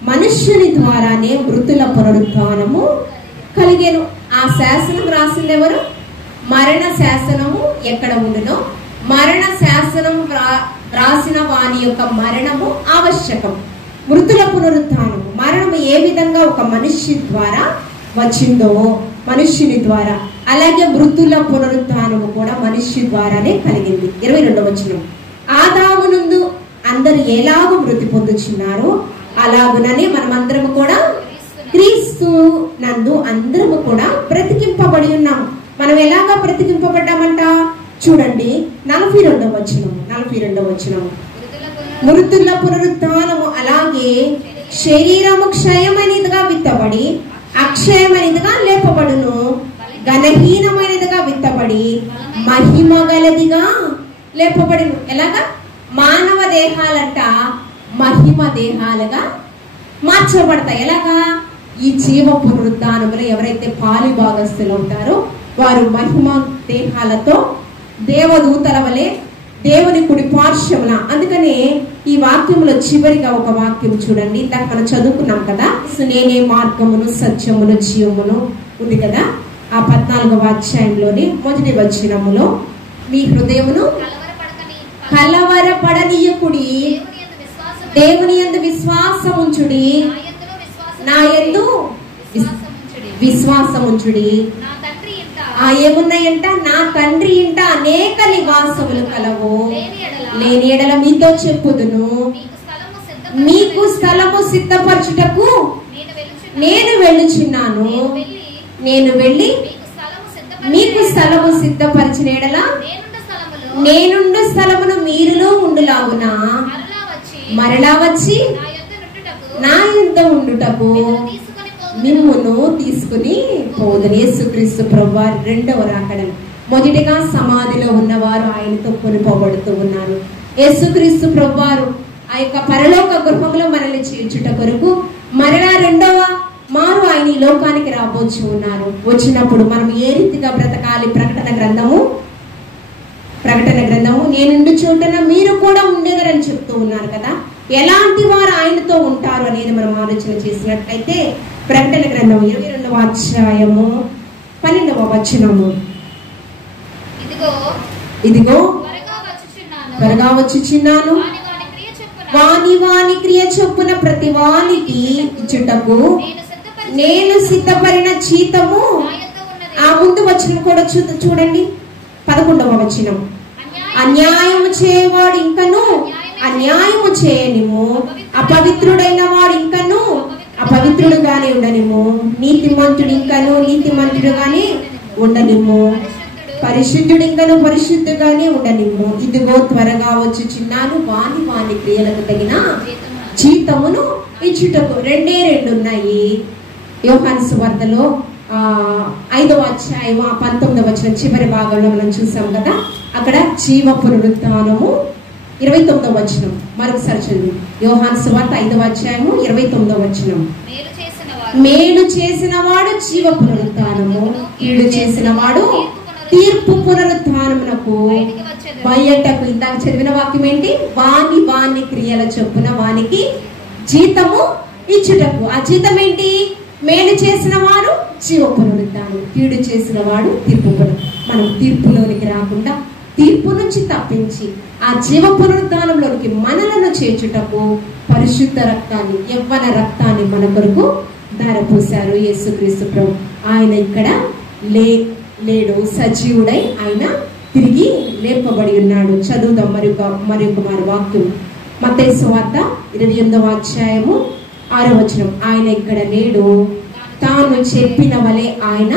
మనుష్యుని ద్వారానే మృతుల పునరుత్థానము కలిగెను. ఆ శాసనం రాసింది ఎవరు? మరణ శాసనము ఎక్కడ ఉండునో మరణ శాసనం రాసిన వాని యొక్క మరణము ఆవశ్యకం. మృతుల పునరుత్థానము, మరణము ఏ విధంగా ఒక మనిషి ద్వారా వచ్చిందో మనుష్యుని ద్వారా, అలాగే మృతుల పునరుత్థానము కూడా మనిషి ద్వారానే కలిగింది. 22వ వచనం, ఆదాము నందు అందరు ఎలాగో మృతి పొందుచున్నారో అలాగుననే మనమందరము కూడా క్రీస్తు నందు అందరము కూడా బ్రతికింపబడి ఉన్నాము. మనం ఎలాగా బ్రతికింపబడ్డామంట? చూడండి 42వ వచనము. మృతుల పునరుత్థానము అలాగే శరీరము క్షయమైనదిగా విత్తబడి అక్షయమైనదిగా లేపబడును, ఘనహీనమైనదిగా విత్తబడి మహిమ గలదిగా లేపబడును. ఎలాగా? మానవ దేహాలంట మహిమ దేహాలుగా మార్చబడతాయి. ఎలాగా? ఈ జీవ పునరుద్ధానములో ఎవరైతే పాలి భాగస్తులు ఉంటారో వారు మహిమ దేహాలతో దేవదూతల వలె దేవుని కుడి పార్శ్వమున. అందుకనే ఈ వాక్యంలో చివరిగా ఒక వాక్యం చూడండి, ఇందాక మనం చదువుకున్నాం కదా, నేనే మార్గమును సత్యమును జీవమును ఉంది కదా, ఆ 14వ అధ్యాయంలోని మొదటి వచనములో మీ హృదయమును కలవరపడనీయకుడి, దేవుని యందు విశ్వాసముంచుడి, నా యందు విశ్వాసముంచుడి. ఏమున్నాయంట? నా తండ్రి ఇంట అనేక నివాసములు కలవు, లేని ఎడల మీతో చెప్పుదును, మీకు స్థలము సిద్ధపరచుటకు నేను వెళ్ళుచున్నాను. నేను వెళ్ళి మీకు స్థలము సిద్ధపరిచిన ఎడల నేనుండు స్థలమును మీరులో ఉండులాగున మరలా వచ్చి నా యుద్ధ ఉండుటకు మిమ్మును తీసుకుని పోదును. యేసుక్రీస్తు ప్రభువారు రెండవ రాకడ. మొదటిగా సమాధిలో ఉన్నవారు ఆయనతో కొనిపోబడుతూ ఉన్నారు. యేసుక్రీస్తు ప్రభువారు ఆ యొక్క పరలోక గృహంలో మనల్ని చేర్చుట కొరకు మరలా రెండవ మారు ఆయన ఈ లోకానికి రాబోచు ఉన్నారు. వచ్చినప్పుడు మనం ఏ రీతిగా బ్రతకాలి? ప్రకటన గ్రంథము నేనుండు చోటన మీరు కూడా ఉండేదరని చెప్తూ ఉన్నారు కదా. ఎలాంటి వారు ఆయనతో ఉంటారు అనేది మనం ఆలోచన చేసినట్లయితే ప్రకటన గ్రంథం 22వ అధ్యాయము 12వ వచనము. ఇదిగో త్వరగా వచ్చుచున్నాను, వాని క్రియ చొప్పున ప్రతి వానికి ఇచ్చుటకు నేను సిద్ధపడిన జీతము. ఆ ముందు వచనం కూడా చూడండి 11వ వచనం. అన్యాయము చేయవాడు ఇంకను అన్యాయము చేయనిము, అపవిత్రుడైన వాడు ఇంకను అపవిత్రుడుగానే ఉండనిము, నీతిమంతుడు ఇంకను నీతిమంతుడుగానే ఉండనిము, పరిశుద్ధుడు ఇంకను పరిశుద్ధుగానే ఉండనిము. ఇదిగో త్వరగా వచ్చుచున్నాను, వాని క్రియలకు తగిన జీతమును ఇచ్చుటకు. రెండే ఉన్నాయి. యోహాను సువార్తలో 5వ అధ్యాయము 19వ వచనం చివరి భాగంలో మనం చూసాం కదా, అక్కడ జీవ పునరుత్థానము 29వ వచనం. మరొకసారి చదువు. యోహాను సువార్త 5వ అధ్యాయము 29వ వచనం. మేలు చేసిన వాడు జీవ పునరుత్థానము, కీడు చేసిన వాడు తీర్పు పునరుత్థానమునకు బయటకు. ఇందాక చదివిన వాక్యం ఏంటి? వాని క్రియల చొప్పున వానికి జీతము ఇచ్చుటకు. ఆ జీతం ఏంటి? మేలు చేసిన వాడు జీవ పునరుత్థానం, కీడు చేసిన వాడు తీర్పు. మనం తీర్పులోనికి రాకుండా తీర్పు నుంచి తప్పించి ఆ జీవ పునరుద్ధానంలోనికి మనలను చేర్చుటకు పరిశుద్ధ రక్తాన్ని, యవ్వన రక్తాన్ని మన కొరకు ధారపోశారు యేసుక్రీస్తు ప్రభు. ఆయన ఇక్కడ లేడు, సజీవుడై ఆయన తిరిగి లేపబడి ఉన్నాడు. చదువుదాం మరొక వాక్యం. మత్తయి సువార్త 28వ అధ్యాయము 6వ వచనం. ఆయన ఇక్కడ లేడు, తాను చెప్పిన వలె ఆయన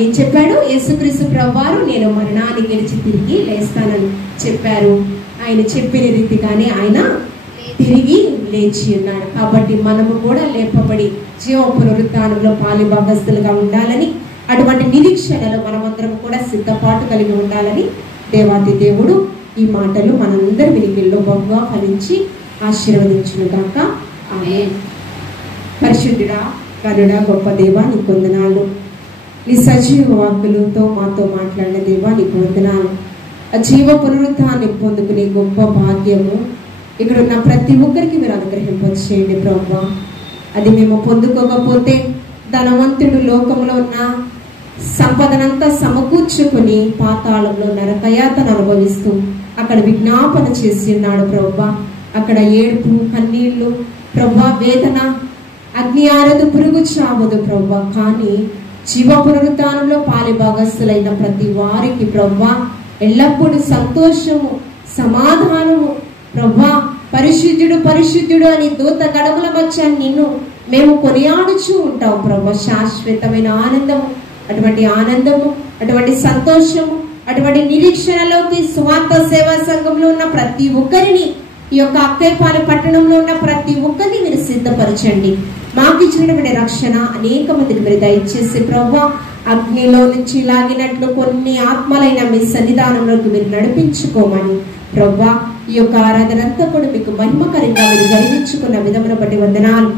ఏం చెప్పాడు? యేసుక్రీస్తు ప్రభువారు నేను మరణాన్ని గెలిచి తిరిగి లేస్తానని చెప్పారు. ఆయన చెప్పిన రీతిగానే ఆయన తిరిగి లేచి ఉన్నాడు. కాబట్టి మనము కూడా లేపబడి జీవ పునరుత్థానంలో పాలిభాగస్తులుగా ఉండాలని, అటువంటి నిరీక్షణలో మనమందరం కూడా సిద్ధపాటు కలిగి ఉండాలని దేవాది దేవుడు ఈ మాటలు మనందరి వినికిల్లో బహుగా ఫలించి ఆశీర్వదించును గాక. ఆమేన్. పరిశుద్ధుడా, కరుడా, గొప్ప దేవా, నీకు వందనాలు. నీ సజీవ వాక్కులతో మాతో మాట్లాడిన దేవా నీకు వందనాలు. ఆ జీవ పునరుత్థాన్ని పొందుకునే గొప్ప భాగ్యము ఇక్కడ ఉన్న ప్రతి ఒక్కరికి మీరు అనుగ్రహింపచేయండి ప్రభువా. అది మేము పొందుకోకపోతే ధనవంతుడు లోకంలో ఉన్న సంపదనంతా సమకూర్చుకుని పాతాళంలో నరకయాతన అనుభవిస్తూ అక్కడ విజ్ఞాపన చేసి ఉన్నాడు ప్రభువా. అక్కడ ఏడుపు, కన్నీళ్లు ప్రభువా, వేదన, అగ్ని ఆరదు, పురుగు చావదు ప్రభువా. కానీ జీవ పునరుత్థానంలో పాలిభాగస్తులైన ప్రతి వారికి ప్రభువా ఎల్లప్పుడూ సంతోషము, సమాధానము ప్రభువా. పరిశుద్ధుడు పరిశుద్ధుడు అని దూత గడపల మధ్య నిన్ను మేము కొనియాడుచూ ఉంటాం ప్రభువా. శాశ్వతమైన ఆనందము, అటువంటి ఆనందము, అటువంటి సంతోషము, అటువంటి నిరీక్షణలోకి సువార్త సేవా సంఘంలో ఉన్న ప్రతి ఒక్కరిని, ఈ యొక్క అక్కైపాలెం పట్టణంలో ఉన్న ప్రతి ఒక్కరిని మీరు సిద్ధపరచండి. మాకు ఇచ్చినటువంటి రక్షణ అనేక మందికి మీరు దయచేసి ప్రభువా, అగ్నిలో నుంచి లాగినట్లు కొన్ని ఆత్మలైన మీ సన్నిధానంలోకి మీరు నడిపించుకోమని ప్రభువా, ఈ యొక్క ఆరాధన అంతా కూడా మీకు మహిమకరంగా మీరు జరిగించుకున్న విధమును బట్టి వందనాలు.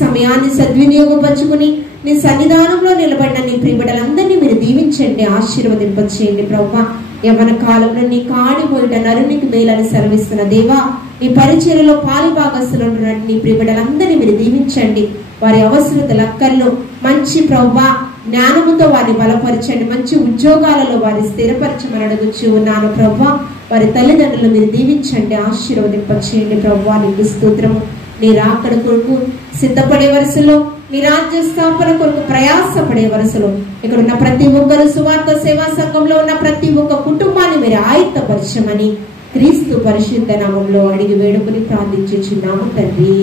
సమయాన్ని సద్వినియోగపరుచుకుని నీ సన్నిధానంలో నిలబడిన నీ ప్రియబిడ్డలందరినీ మీరు దీవించండి, ఆశీర్వదింపచేయండి ప్రభువా. యవ్వన కాలంలో నీ కాడిపోయిట నరునికి మేలని సెలవిస్తున్న దేవా, ఈ పరిచర్యలో పాలిభాగస్తులు ఉన్నటువంటి నీ ప్రియబిడ్డలందరినీ మీరు దీవించండి. వారి అవసరతల అక్కర్లు మంచి ప్రభువా జ్ఞానముతో వారిని బలపరచండి. మంచి ఉద్యోగాలలో వారి స్థిరపరచమని అడుగుచూ ఉన్నాను ప్రభువా. వారి తల్లిదండ్రులు మీరు దీవించండి, ఆశీర్వదింపచేయండి ప్రభువా. నీకు స్తోత్రము. నీ రాకడ కొరకు సిద్ధపడే వరుసలో, నీ రాజ్య స్థాపన కొరకు ప్రయాసపడే వరుసలో ఇక్కడ ఉన్న ప్రతి ఒక్కరు, సువార్త సేవా సంఘంలో ఉన్న ప్రతి ఒక్క కుటుంబాన్ని మీరు ఆయుత్తపరచమని క్రీస్తు పరిశుద్ధ నామంలో అడిగి వేడుకుని ప్రార్థించుచున్నాము తండ్రి,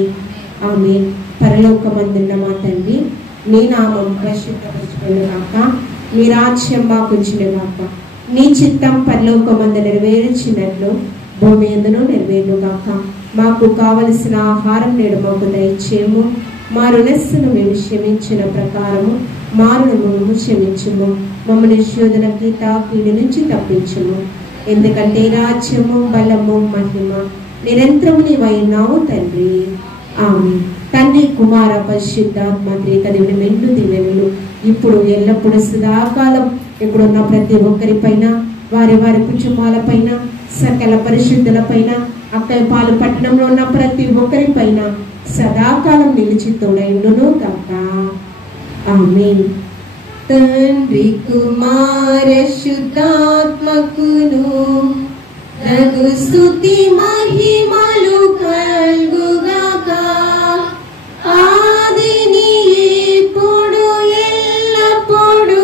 ఆమేన్. పరలోకమందున్న మా తండ్రి, నీ నామం పరిశుద్ధపరచబడుగాక, నీ రాజ్యం మాకుంచునుగాక, నీ చిత్తం పరలోకమందు నెరవేర్చినట్లు భూమి యందును నెరవేరుగాక. మాకు కావలసిన ఆహారం నేడు మాకు దయచేయము. మా రుణస్సును మేము క్షమించిన ప్రకారము మా రుణము క్షమించుము. మమ్మల్ని శోధనకి తాకీడు నుంచి తప్పించుము. ఎందుకంటే రాజ్యము, బలము, మహిమ నిరంతరము నీవైనావు తండ్రి, ఆమేన్. తండ్రి, కుమార, పరిశుద్ధాత్మ త్రియేక దేవుని మెండు దీవెనలు ఇప్పుడు ఎల్లప్పుడూ సదాకాలం ఇక్కడున్న ప్రతి ఒక్కరి పైన, వారి వారి కుటుంబాల పైన, సకల పరిశుద్ధుల పైన, అక్కైపాలెం పట్టణంలో ఉన్న ప్రతి ఒక్కరి పైన సదాకాలం నిలిచి తోడైండును గాక, ఆమేన్. తండ్రి, కుమార, శుద్ధాత్మకును రఘు స్తుతి మహిమలు కల్గుగాక, ఆదిని ఇప్పుడు ఎల్లప్పుడు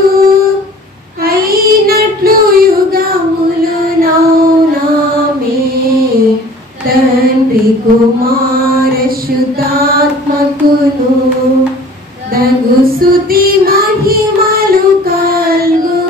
అయినట్లు యుగములు నౌనామే. తండ్రి, కుమార, శుద్ధాత్మకును రఘు స్తుతి మహిమలు కల్గు